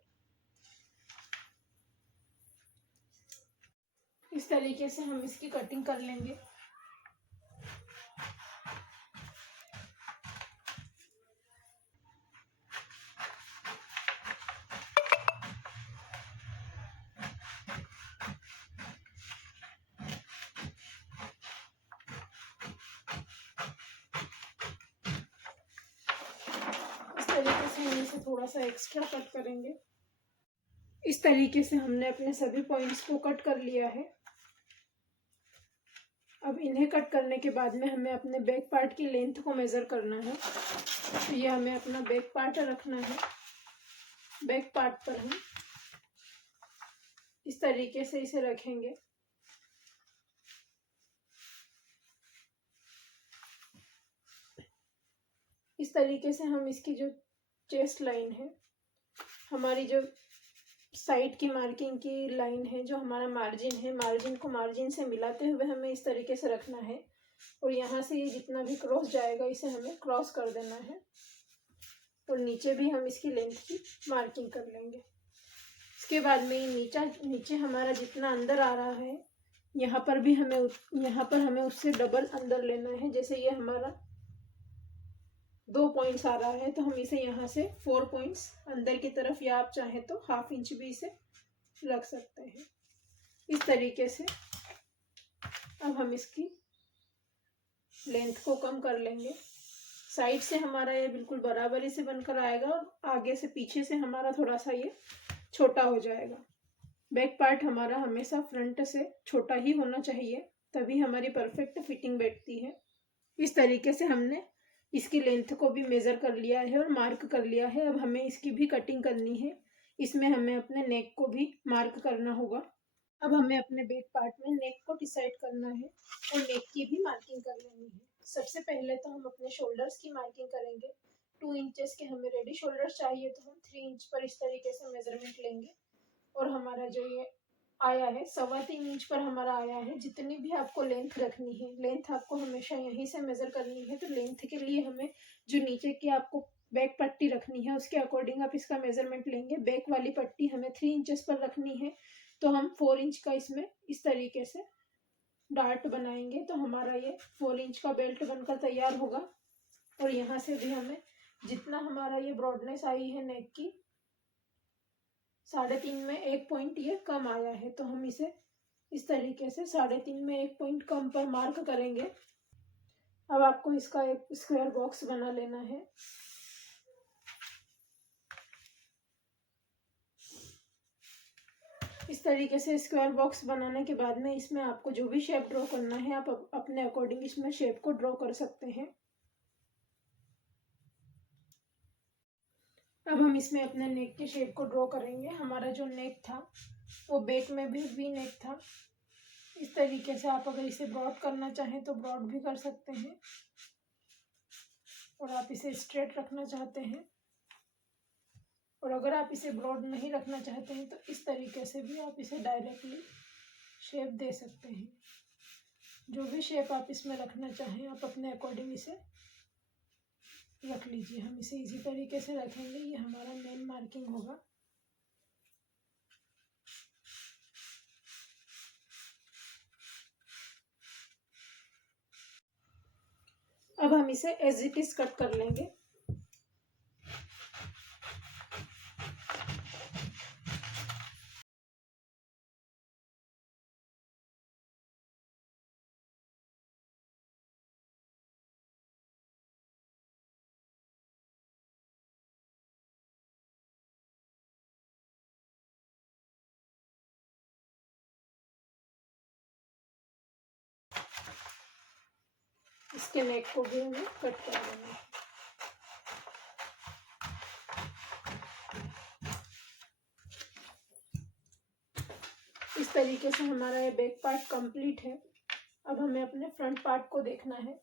इस तरीके से हम इसकी कटिंग कर लेंगे। तरीके से हम इसे थोड़ा सा एक्स्ट्रा कट करेंगे। इस तरीके से हमने अपने सभी पॉइंट्स को कट कर लिया है। अब इन्हें कट करने के बाद में हमें अपने बैक पार्ट की लेंथ को मेज़र करना है। तो ये हमें अपना बैक पार्ट रखना है। बैक पार्ट पर हम इस तरीके से इसे रखेंगे। इस तरीके से हम इसकी जो चेस्ट लाइन है, हमारी जो साइड की मार्किंग की लाइन है, जो हमारा मार्जिन है, मार्जिन को मार्जिन से मिलाते हुए हमें इस तरीके से रखना है। और यहाँ से ये जितना भी क्रॉस जाएगा इसे हमें क्रॉस कर देना है। और नीचे भी हम इसकी लेंथ की मार्किंग कर लेंगे। इसके बाद में ये नीचे हमारा जितना अंदर आ रहा है, यहाँ पर हमें उससे डबल अंदर लेना है। जैसे ये हमारा 2 पॉइंट्स आ रहा है, तो हम इसे यहाँ से 4 पॉइंट्स अंदर की तरफ, या आप चाहें तो ½ इंच भी इसे रख सकते हैं। इस तरीके से अब हम इसकी लेंथ को कम कर लेंगे। साइड से हमारा ये बिल्कुल बराबरी से बनकर आएगा और आगे से पीछे से हमारा थोड़ा सा ये छोटा हो जाएगा। बैक पार्ट हमारा हमेशा फ्रंट से छोटा ही होना चाहिए, तभी हमारी परफेक्ट फिटिंग बैठती है। इस तरीके से हमने इसकी लेंथ को भी मेज़र कर लिया है और मार्क कर लिया है। अब हमें इसकी भी कटिंग करनी है। इसमें हमें अपने नेक को भी मार्क करना होगा। अब हमें अपने बैक पार्ट में नेक को डिसाइड करना है और नेक की भी मार्किंग कर लेनी है। सबसे पहले तो हम अपने शोल्डर्स की मार्किंग करेंगे। 2 इंचेस के हमें रेडी शोल्डर्स चाहिए, तो हम 3 इंच पर इस तरीके से मेजरमेंट लेंगे। और हमारा जो ये आया है 3.25 इंच पर हमारा आया है। जितनी भी आपको लेंथ रखनी है, लेंथ आपको हमेशा यहीं से मेजर करनी है। तो लेंथ के लिए हमें जो नीचे की आपको बैक पट्टी रखनी है उसके अकॉर्डिंग आप इसका मेजरमेंट लेंगे। बैक वाली पट्टी हमें 3 इंचेस पर रखनी है, तो हम 4 इंच का इसमें इस तरीके से डार्ट बनाएंगे। तो हमारा ये 4 इंच का बेल्ट बनकर तैयार होगा। और यहाँ से भी हमें जितना हमारा ये ब्रॉडनेस आई है नेक की, 3.5 में 1 पॉइंट ये कम आया है, तो हम इसे इस तरीके से 3.5 में 1 पॉइंट कम पर मार्क करेंगे। अब आपको इसका एक स्क्वायर बॉक्स बना लेना है। इस तरीके से स्क्वायर बॉक्स बनाने के बाद में इसमें आपको जो भी शेप ड्रॉ करना है आप अपने अकॉर्डिंग इसमें शेप को ड्रॉ कर सकते हैं। अब हम इसमें अपने नेक के शेप को ड्रॉ करेंगे। हमारा जो नेक था वो बैक में भी वी नेक था। इस तरीके से आप अगर इसे ब्रॉड करना चाहें तो ब्रॉड भी कर सकते हैं, और आप इसे स्ट्रेट रखना चाहते हैं, और अगर आप इसे ब्रॉड नहीं रखना चाहते हैं तो इस तरीके से भी आप इसे डायरेक्टली शेप दे सकते हैं। जो भी शेप आप इसमें रखना चाहें आप अपने अकॉर्डिंग इसे रख लीजिए। हम इसे इसी तरीके से रखेंगे, ये हमारा मेन मार्किंग होगा। अब हम इसे एज इट इज कट कर लेंगे। इसके नेक को भी हमें कट कर लेना है। इस तरीके से हमारा ये बैक पार्ट कंप्लीट है। अब हमें अपने फ्रंट पार्ट को देखना है।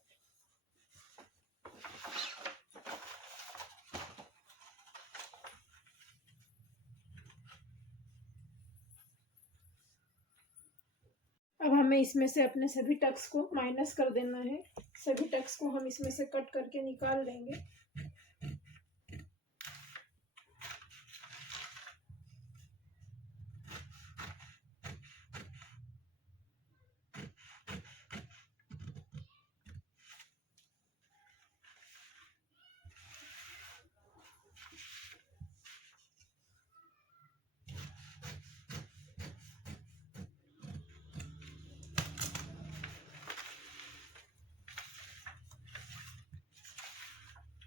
अब हमें इसमें से अपने सभी टक्स को माइनस कर देना है। सभी टक्स को हम इसमें से कट करके निकाल देंगे।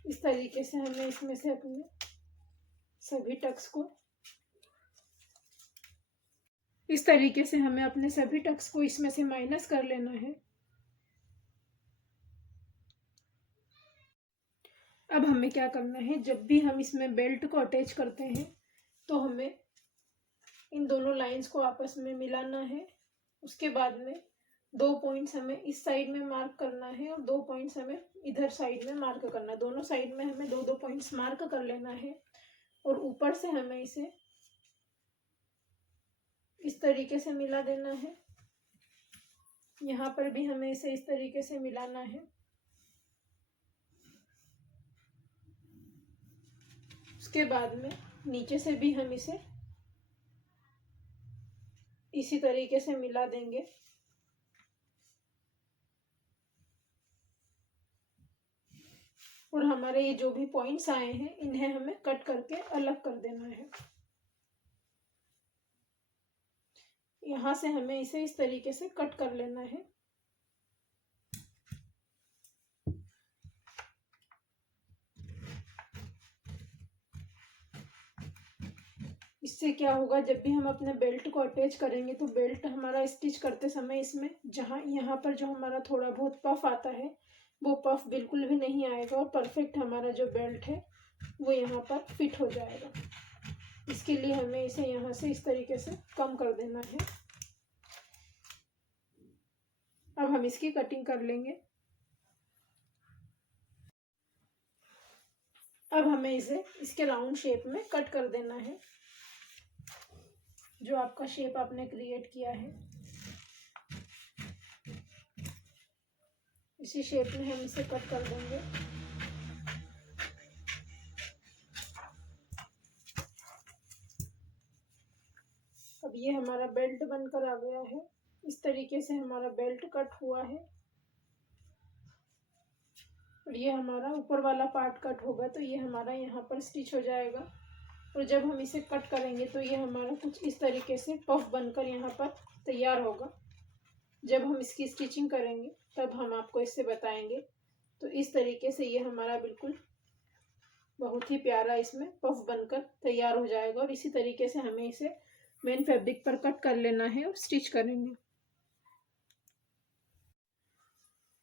इस इस तरीके से हमें इसमें से अपने सभी टक्स को इसमें से माइनस कर लेना है। अब हमें क्या करना है, जब भी हम इसमें बेल्ट को अटैच करते हैं तो हमें इन दोनों लाइंस को आपस में मिलाना है। उसके बाद में 2 पॉइंट्स हमें इस साइड में मार्क करना है और 2 पॉइंट्स हमें इधर साइड में मार्क करना है। दोनों साइड में हमें 2-2 पॉइंट्स मार्क कर लेना है और ऊपर से हमें इसे इस तरीके से मिला देना है। यहाँ पर भी हमें इसे इस तरीके से मिलाना है। उसके बाद में नीचे से भी हम इसे इसी तरीके से मिला देंगे। और हमारे ये जो भी पॉइंट्स आए हैं इन्हें हमें कट करके अलग कर देना है। यहाँ से हमें इसे इस तरीके से कट कर लेना है। इससे क्या होगा, जब भी हम अपने बेल्ट को अटैच करेंगे तो बेल्ट हमारा स्टिच करते समय इसमें जहाँ यहाँ पर जो हमारा थोड़ा बहुत पफ आता है वो पफ बिल्कुल भी नहीं आएगा और परफेक्ट हमारा जो बेल्ट है वो यहाँ पर फिट हो जाएगा। इसके लिए हमें इसे यहाँ से इस तरीके से कम कर देना है। अब हम इसकी कटिंग कर लेंगे। अब हमें इसे इसके राउंड शेप में कट कर देना है, जो आपका शेप आपने क्रिएट किया है इसी शेप में हम इसे कट कर देंगे। अब ये हमारा बेल्ट बनकर आ गया है। इस तरीके से हमारा बेल्ट कट हुआ है और ये हमारा ऊपर वाला पार्ट कट होगा तो ये हमारा यहाँ पर स्टिच हो जाएगा। और जब हम इसे कट करेंगे तो ये हमारा कुछ इस तरीके से पफ बनकर यहाँ पर तैयार होगा। जब हम इसकी स्टिचिंग करेंगे तब हम आपको इससे बताएंगे। तो इस तरीके से ये हमारा बिल्कुल बहुत ही प्यारा इसमें पफ बनकर तैयार हो जाएगा। और इसी तरीके से हमें इसे मेन फैब्रिक पर कट कर लेना है और स्टिच करेंगे।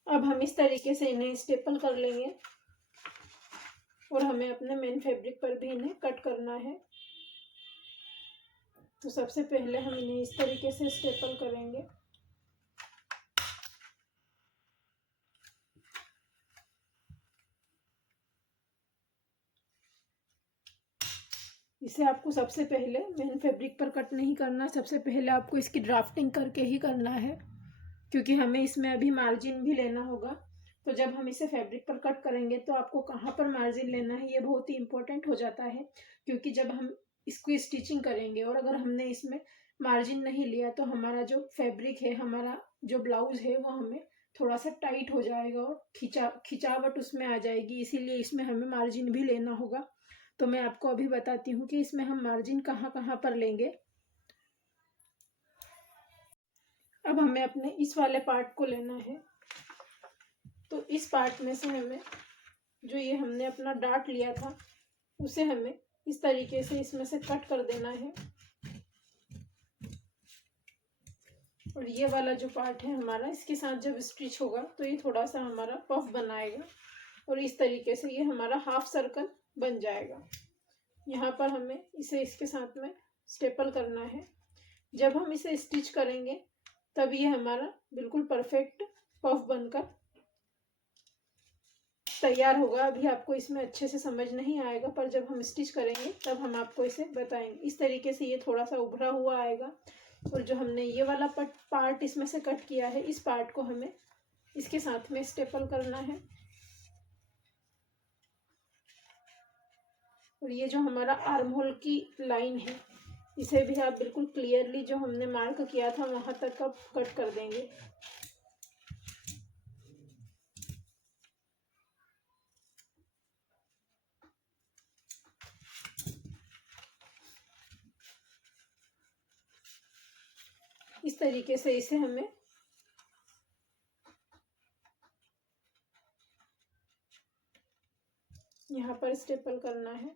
अब हम इस तरीके से इन्हें स्टेपल कर लेंगे और हमें अपने मेन फैब्रिक पर भी इन्हें कट करना है। तो सबसे पहले हम इन्हें इस तरीके से स्टेपल करेंगे। इसे आपको सबसे पहले मेन फैब्रिक पर कट नहीं करना, सबसे पहले आपको इसकी ड्राफ्टिंग करके ही करना है, क्योंकि हमें इसमें अभी मार्जिन भी लेना होगा। तो जब हम इसे फैब्रिक पर कट करेंगे तो आपको कहाँ पर मार्जिन लेना है ये बहुत ही इम्पोर्टेंट हो जाता है। क्योंकि जब हम इसको स्टिचिंग करेंगे और अगर हमने इसमें मार्जिन नहीं लिया तो हमारा जो फैब्रिक है, हमारा जो ब्लाउज है वो हमें थोड़ा सा टाइट हो जाएगा और खिंचावट उसमें आ जाएगी। इसीलिए इसमें हमें मार्जिन भी लेना होगा। तो मैं आपको अभी बताती हूँ कि इसमें हम मार्जिन कहाँ कहाँ पर लेंगे। अब हमें अपने इस वाले पार्ट को लेना है। तो इस पार्ट में से हमें जो ये हमने अपना डार्ट लिया था उसे हमें इस तरीके से इसमें से कट कर देना है। और ये वाला जो पार्ट है हमारा, इसके साथ जब स्टिच होगा तो ये थोड़ा सा हमारा पफ बनाएगा और इस तरीके से ये हमारा हाफ सर्कल बन जाएगा। यहाँ पर हमें इसे इसके साथ में स्टेपल करना है। जब हम इसे स्टिच करेंगे तब ये हमारा बिल्कुल परफेक्ट पफ बनकर तैयार होगा। अभी आपको इसमें अच्छे से समझ नहीं आएगा, पर जब हम स्टिच करेंगे तब हम आपको इसे बताएंगे। इस तरीके से ये थोड़ा सा उभरा हुआ आएगा। और जो हमने ये वाला पार्ट इसमें से कट किया है, इस पार्ट को हमें इसके साथ में स्टेपल करना है। और ये जो हमारा आर्म होल की लाइन है इसे भी आप बिल्कुल क्लियरली जो हमने मार्क किया था वहां तक आप कट कर देंगे। इस तरीके से इसे हमें पर स्टेपल करना है।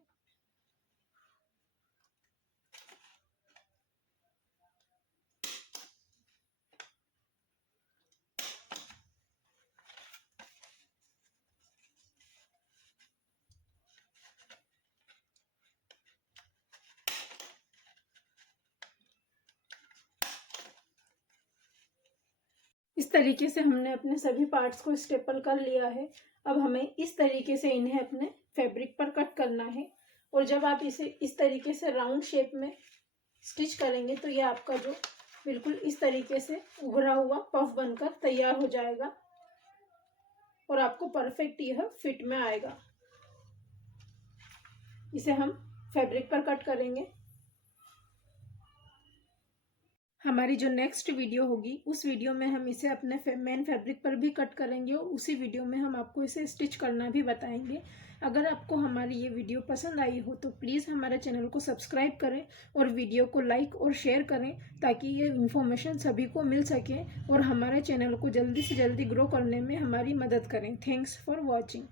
इस तरीके से हमने अपने सभी पार्ट्स को स्टेपल कर लिया है। अब हमें इस तरीके से इन्हें अपने फैब्रिक पर कट करना है। और जब आप इसे इस तरीके से राउंड शेप में स्टिच करेंगे तो ये आपका जो बिल्कुल इस तरीके से उभरा हुआ पफ बनकर तैयार हो जाएगा और आपको परफेक्ट यह फिट में आएगा। इसे हम फैब्रिक पर कट करेंगे। हमारी जो नेक्स्ट वीडियो होगी उस वीडियो में हम इसे अपने मेन फैब्रिक पर भी कट करेंगे और उसी वीडियो में हम आपको इसे स्टिच करना भी बताएंगे। अगर आपको हमारी ये वीडियो पसंद आई हो तो प्लीज़ हमारे चैनल को सब्सक्राइब करें और वीडियो को लाइक और शेयर करें ताकि ये इन्फॉर्मेशन सभी को मिल सके और हमारे चैनल को जल्दी से जल्दी ग्रो करने में हमारी मदद करें। Thanks for watching.